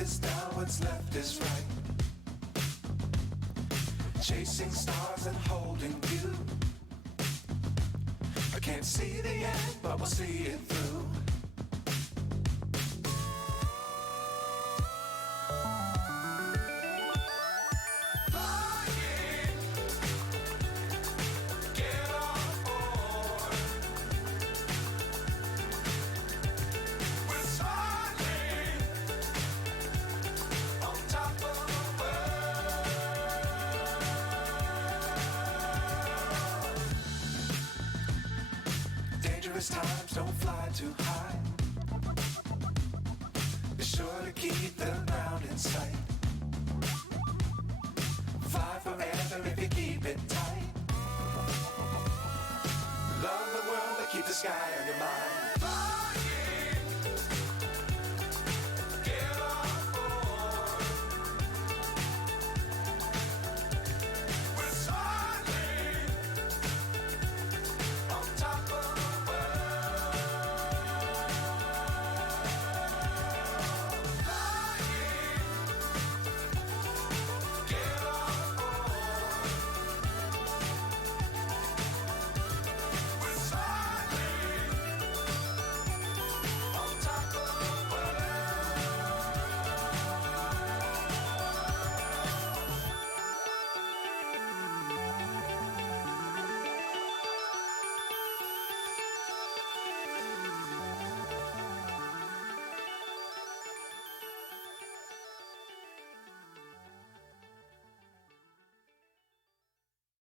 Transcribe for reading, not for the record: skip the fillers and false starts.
is down, what's left is right. Chasing stars and holding you. I can't see the end, but we'll see it through. Times don't fly too high. Be sure to keep the ground in sight. Fly forever if you keep it tight. Love the world, but keep the sky on your mind.